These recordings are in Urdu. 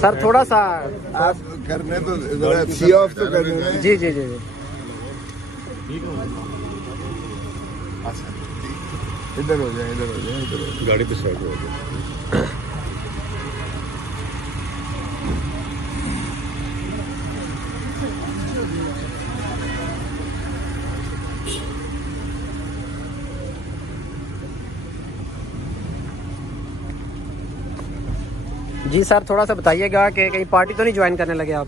سر تھوڑا سا آپ کرنے تو ذرا سی آف تو کرنے دیں. جی جی جی جی ادھر ہو جائیں, ادھر ہو جائیں, ادھر ہو جائیں. گاڑی پہ سائڈ ہو جائے. جی سر تھوڑا سا بتائیے گا کہ کہیں پارٹی تو نہیں جوائن کرنے لگے آپ؟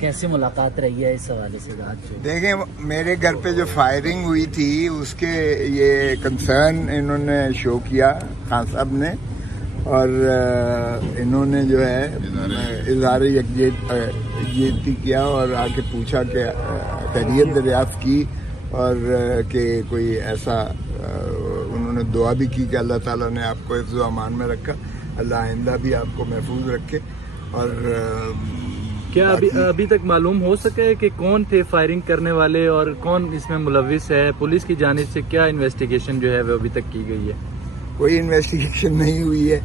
کیسے ملاقات رہی ہے اس حوالے سے بات؟ دیکھیں, میرے گھر پہ جو فائرنگ ہوئی تھی اس کے یہ کنسرن انہوں نے شو کیا خان صاحب نے, اور انہوں نے جو ہے اظہار یکجہتی کیا اور آ کے پوچھا کہ خیریت دریافت کی, اور کہ کوئی ایسا انہوں نے دعا بھی کی کہ اللہ تعالیٰ نے آپ کو حفظ و امان میں رکھا, اللہ آئندہ بھی آپ کو محفوظ رکھے. اور کیا ابھی تک معلوم ہو سکے کہ کون تھے فائرنگ کرنے والے اور کون اس میں ملوث ہے؟ پولیس کی جانب سے کیا انویسٹیگیشن جو ہے وہ ابھی تک کی گئی ہے؟ کوئی انویسٹیگیشن نہیں ہوئی ہے.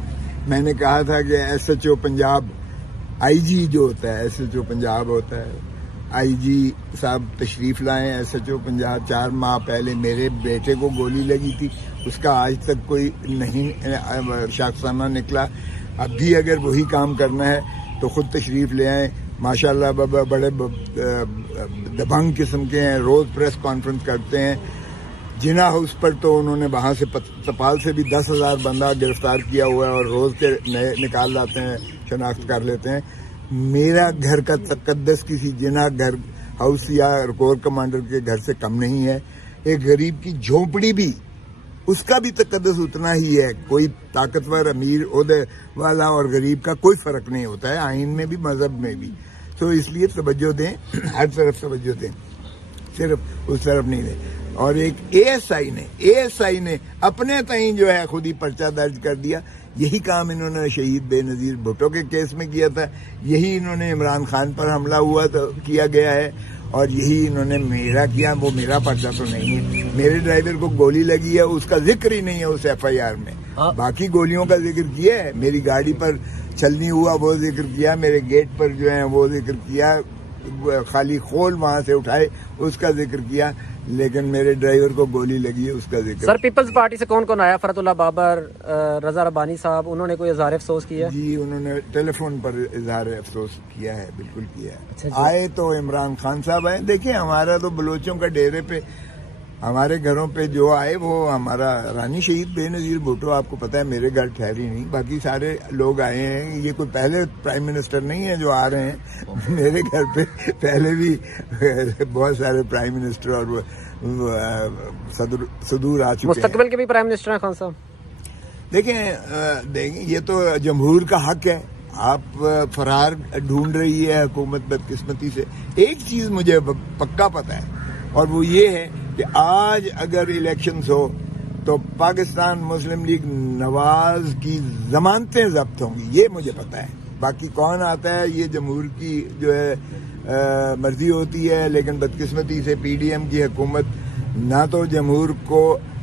میں نے کہا تھا کہ ایس ایچ او پنجاب, آئی جی جو ہوتا ہے, ایس ایچ او پنجاب ہوتا ہے, آئی جی صاحب تشریف لائیں. ایس ایچ او پنجاب 4 ماہ پہلے میرے بیٹے کو گولی لگی تھی, اس کا آج تک کوئی نہیں شاخسانہ نکلا. اب بھی اگر وہی کام کرنا ہے تو خود تشریف لے آئیں. ماشاءاللہ بابا بڑے دبنگ قسم کے ہیں, روز پریس کانفرنس کرتے ہیں. جنا ہاؤس پر تو انہوں نے وہاں سے تپال سے بھی 10,000 بندہ گرفتار کیا ہوا ہے اور روز کے نئے نکال لاتے ہیں, شناخت کر لیتے ہیں. میرا گھر کا تقدس کسی جنا گھر ہاؤس یا کور کمانڈر کے گھر سے کم نہیں ہے. ایک غریب کی جھونپڑی بھی, اس کا بھی تقدس اتنا ہی ہے. کوئی طاقتور امیر عہدے والا اور غریب کا کوئی فرق نہیں ہوتا ہے, آئین میں بھی مذہب میں بھی. تو اس لیے توجہ دیں, ہر طرف توجہ دیں, صرف اس طرف نہیں دیں. اور ایک اے ایس آئی نے اپنے تئیں جو ہے خود ہی پرچہ درج کر دیا. یہی کام انہوں نے شہید بے نظیر بھٹو کے کیس میں کیا تھا, یہی انہوں نے عمران خان پر حملہ ہوا تو کیا گیا ہے, اور یہی انہوں نے میرا کیا. وہ میرا پرچہ تو نہیں ہے. میرے ڈرائیور کو گولی لگی ہے, اس کا ذکر ہی نہیں ہے اس ایف آئی آر میں. باقی گولیوں کا ذکر کیا ہے, میری گاڑی پر چلنی ہوا وہ ذکر کیا, میرے گیٹ پر جو ہے وہ ذکر کیا, خالی خول وہاں سے اٹھائے اس کا ذکر کیا, لیکن میرے ڈرائیور کو گولی لگی ہے اس کا ذکر. سر پیپلز پارٹی سے کون کون آیا؟ فرحت اللہ بابر, رضا ربانی صاحب, انہوں نے کوئی اظہار افسوس کیا؟ جی انہوں نے ٹیلی فون پر اظہار افسوس کیا ہے, بالکل کیا ہے. آئے تو عمران خان صاحب آئے. دیکھیں ہمارا تو بلوچوں کا ڈیرے پہ ہمارے گھروں پہ جو آئے وہ ہمارا رانی شہید بے نظیر بھٹو, آپ کو پتا ہے میرے گھر ٹھہری نہیں, باقی سارے لوگ آئے ہیں. یہ کوئی پہلے پرائم منسٹر نہیں ہے جو آ رہے ہیں میرے گھر پہ, پہلے بھی بہت سارے پرائم منسٹر اور صدور آ چکے ہیں. مستقبل کے بھی پرائم منسٹر ہیں خان صاحب. دیکھیں یہ تو جمہور کا حق ہے. آپ فرار ڈھونڈ رہی ہے حکومت بدقسمتی سے. ایک چیز مجھے پکا پتا ہے, اور وہ یہ ہے کہ آج اگر الیکشنز ہو تو پاکستان مسلم لیگ نواز کی ضمانتیں ضبط ہوں گی, یہ مجھے پتا ہے. باقی کون آتا ہے یہ جمہور کی جو ہے مرضی ہوتی ہے, لیکن بدقسمتی سے پی ڈی ایم کی حکومت نہ تو جمہور کو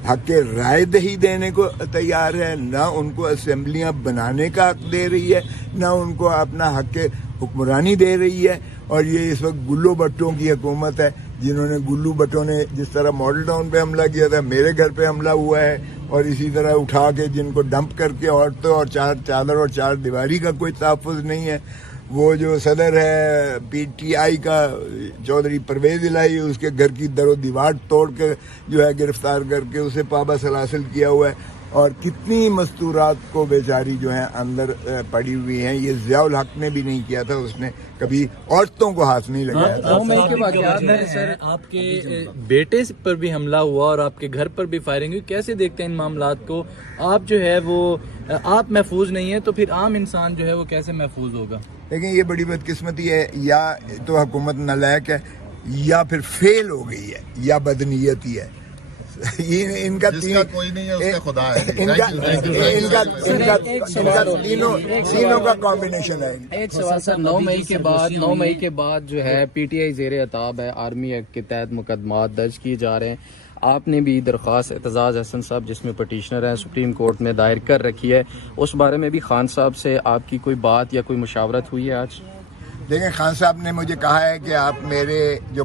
حق رائے دہی دینے کو تیار ہے, نہ ان کو اسمبلیاں بنانے کا حق دے رہی ہے, نہ ان کو اپنا حق حکمرانی دے رہی ہے. اور یہ اس وقت گلو بٹوں کی حکومت ہے, جنہوں نے گلو بٹوں نے جس طرح ماڈل ٹاؤن پہ حملہ کیا تھا, میرے گھر پہ حملہ ہوا ہے, اور اسی طرح اٹھا کے جن کو ڈمپ کر کے عورتوں اور چادر اور 4 دیواری کا کوئی تحفظ نہیں ہے. وہ جو صدر ہے پی ٹی آئی کا چودھری پرویز الہی, اس کے گھر کی در و دیوار توڑ کے جو ہے گرفتار کر کے اسے پابہ سلاسل کیا ہوا ہے. اور کتنی مستورات کو بیچاری جو ہیں اندر پڑی ہوئی ہیں. یہ ضیاء الحق نے بھی نہیں کیا تھا, اس نے کبھی عورتوں کو ہاتھ نہیں لگایا تھا. 9 مئی کے واقعات ہیں سر, آپ کے بیٹے پر بھی حملہ ہوا اور آپ کے گھر پر بھی فائرنگ ہوئی, کیسے دیکھتے ہیں ان معاملات کو؟ آپ جو ہے وہ آپ محفوظ نہیں ہیں تو پھر عام انسان جو ہے وہ کیسے محفوظ ہوگا؟ لیکن یہ بڑی بدقسمتی ہے, یا تو حکومت نالائق ہے, یا پھر فیل ہو گئی ہے, یا بدنیتی ہے. یہ ان کا کوئی نہیں ہے, اس کا خدا ہے. تینوں کا کمبینیشن ہے. ایک سوال سر, 9 مئی کے بعد جو ہے پی ٹی آئی زیر عتاب ہے, آرمی ایکٹ کے تحت مقدمات درج کیے جا رہے ہیں. آپ نے بھی درخواست اعتزاز احسن صاحب جس میں پٹیشنر ہیں سپریم کورٹ میں دائر کر رکھی ہے، اس بارے میں بھی خان صاحب سے آپ کی کوئی بات یا کوئی مشاورت ہوئی ہے آج؟ دیکھیں خان صاحب نے مجھے کہا ہے کہ آپ میرے جو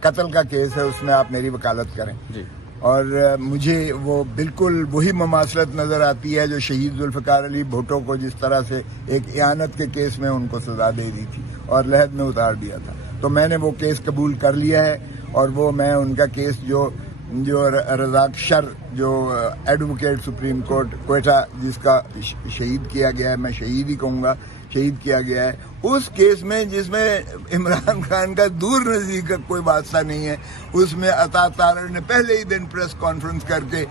قتل کا کیس ہے اس میں آپ میری وکالت کریں جی، اور مجھے وہ بالکل وہی مماثلت نظر آتی ہے جو شہید ذوالفقار علی بھٹو کو جس طرح سے ایک اعانت کے کیس میں ان کو سزا دے دی تھی اور لحد میں اتار دیا تھا. تو میں نے وہ کیس قبول کر لیا ہے اور وہ میں ان کا کیس جو رزاق شر جو ایڈوکیٹ سپریم کورٹ کوئٹہ جس کا شہید کیا گیا ہے، میں شہید ہی کہوں گا، شہید کیا گیا ہے، اس کیس میں جس میں عمران خان کا دور نزدیک کا کوئی واسطہ نہیں ہے، اس میں عطا تارڑ نے پہلے ہی دن پریس کانفرنس کر کے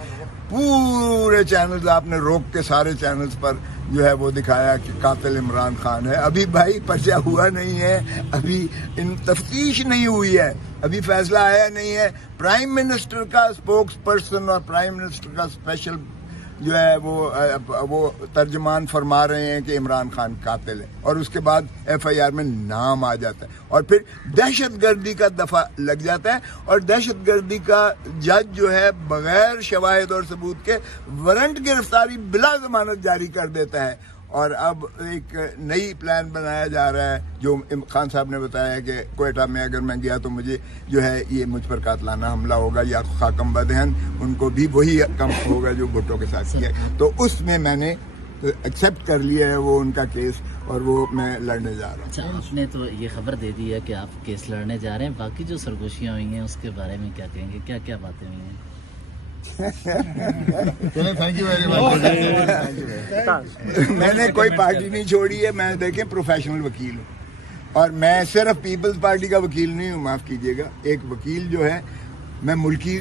پورے چینلز آپ نے روک کے سارے چینلز پر جو ہے وہ دکھایا کہ قاتل عمران خان ہے. ابھی بھائی پرچہ ہوا نہیں ہے، ابھی تفتیش نہیں ہوئی ہے، ابھی فیصلہ آیا نہیں ہے. پرائم منسٹر کا اسپوکس پرسن اور پرائم منسٹر کا اسپیشل جو ہے وہ ترجمان فرما رہے ہیں کہ عمران خان قاتل ہے، اور اس کے بعد ایف آئی آر میں نام آ جاتا ہے اور پھر دہشت گردی کا دفعہ لگ جاتا ہے اور دہشت گردی کا جج جو ہے بغیر شواہد اور ثبوت کے وارنٹ گرفتاری بلا ضمانت جاری کر دیتا ہے. اور اب ایک نئی پلان بنایا جا رہا ہے جو خان صاحب نے بتایا کہ کوئٹہ میں اگر میں گیا تو مجھے جو ہے یہ مجھ پر قاتلانہ حملہ ہوگا یا خاکم بدہن ان کو بھی وہی کم ہوگا جو بھٹو کے ساتھ کیا. تو اس میں نے ایکسیپٹ کر لیا ہے وہ ان کا کیس اور وہ میں لڑنے جا رہا ہوں. اچھا، آپ نے تو یہ خبر دے دی ہے کہ آپ کیس لڑنے جا رہے ہیں، باقی جو سرگوشیاں ہوئی ہیں اس کے بارے میں کیا کہیں گے؟ کیا کیا باتیں ہوئی ہیں؟ Thank you very much. میں نے کوئی پارٹی نہیں چھوڑی ہے، میں دیکھیں پروفیشنل وکیل ہوں اور میں صرف پیپلز پارٹی کا وکیل نہیں ہوں، معاف کیجیے گا. ایک وکیل جو ہے میں ملکی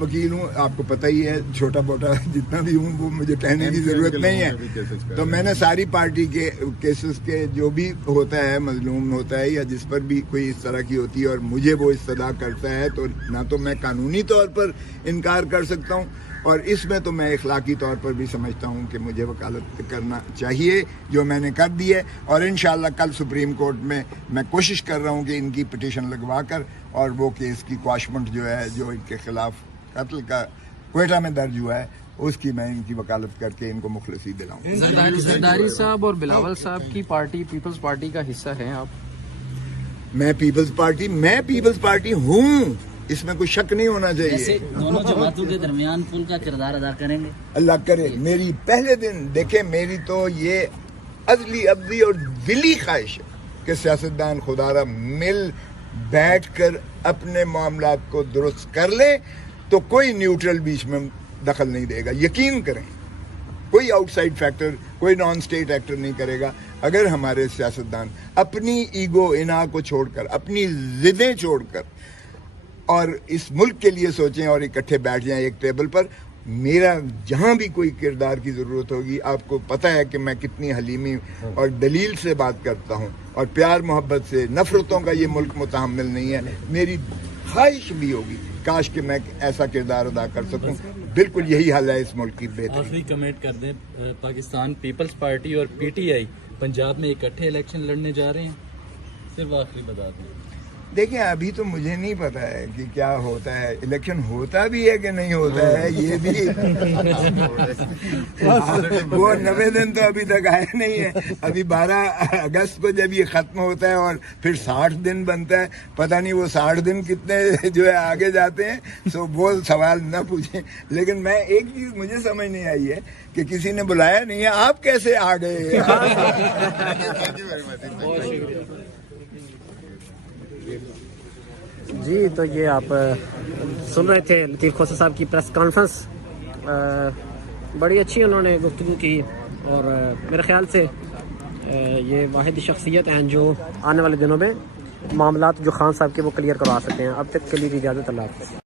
وکیل ہوں، آپ کو پتہ ہی ہے، چھوٹا موٹا جتنا بھی ہوں وہ مجھے کہنے کی ضرورت نہیں ہے. تو میں نے ساری پارٹی کے کیسز کے جو بھی ہوتا ہے مظلوم ہوتا ہے یا جس پر بھی کوئی اس طرح کی ہوتی ہے اور مجھے وہ استدعا کرتا ہے تو نہ تو میں قانونی طور پر انکار کر سکتا ہوں اور اس میں تو میں اخلاقی طور پر بھی سمجھتا ہوں کہ مجھے وکالت کرنا چاہیے، جو میں نے کر دی ہے. اور انشاءاللہ کل سپریم کورٹ میں کوشش کر رہا ہوں کہ ان کی پٹیشن لگوا کر اور وہ کیس کی کواشمنٹ جو ہے جو ان کے خلاف قتل کا کوئٹہ میں درج ہوا ہے اس کی میں ان کی وکالت کر کے ان کو مخلصی دلاؤں. زرداری صاحب اور بلاول صاحب کی پارٹی پیپلز پارٹی کا حصہ ہیں آپ؟ میں پیپلز پارٹی ہوں، اس میں کوئی شک نہیں ہونا چاہیے. ایسے دونوں جماعتوں کے درمیان پل کا کردار ادا کریں گے؟ اللہ کرے. میری پہلے دن دیکھیں، میری تو یہ ازلی ابدی اور دلی خواہش ہے کہ سیاستدان خدارا مل بیٹھ کر اپنے معاملات کو درست کر لیں تو کوئی نیوٹرل بیچ میں دخل نہیں دے گا. یقین کریں کوئی آؤٹ سائڈ فیکٹر، کوئی نان اسٹیٹ ایکٹر نہیں کرے گا. اگر ہمارے سیاستدان اپنی ایگو انا کو چھوڑ کر، اپنی ضدیں چھوڑ کر اور اس ملک کے لیے سوچیں اور اکٹھے بیٹھ جائیں ایک ٹیبل پر، میرا جہاں بھی کوئی کردار کی ضرورت ہوگی، آپ کو پتہ ہے کہ میں کتنی حلیمی اور دلیل سے بات کرتا ہوں اور پیار محبت سے، نفرتوں کا یہ ملک متحمل نہیں ہے. میری خواہش بھی ہوگی کاش کہ میں ایسا کردار ادا کر سکوں. بالکل یہی حال ہے اس ملک کی بہتری. آخری کمنٹ کر دیں، پاکستان پیپلز پارٹی اور پی ٹی آئی پنجاب میں اکٹھے الیکشن لڑنے جا رہے ہیں، صرف آخری بتا دیں. دیکھیں ابھی تو مجھے نہیں پتا ہے کہ کیا ہوتا ہے، الیکشن ہوتا بھی ہے کہ نہیں ہوتا ہے یہ بھی وہ 90 دن تو ابھی تک آئے نہیں ہے. ابھی 12 اگست کو جب یہ ختم ہوتا ہے اور پھر 60 دن بنتا ہے، پتہ نہیں وہ 60 دن کتنے جو ہے آگے جاتے ہیں. سو وہ سوال نہ پوچھیں. لیکن میں ایک چیز مجھے سمجھ نہیں آئی ہے کہ کسی نے بلایا نہیں ہے، آپ کیسے آ گئے؟ جی تو یہ آپ سن رہے تھے لطیف کھوسہ صاحب کی پریس کانفرنس. بڑی اچھی انہوں نے گفتگو کی اور میرے خیال سے یہ واحد شخصیت ہیں جو آنے والے دنوں میں معاملات جو خان صاحب کے وہ کلیئر کروا سکتے ہیں. اب تک کے لیے اجازت، اللہ حافظ.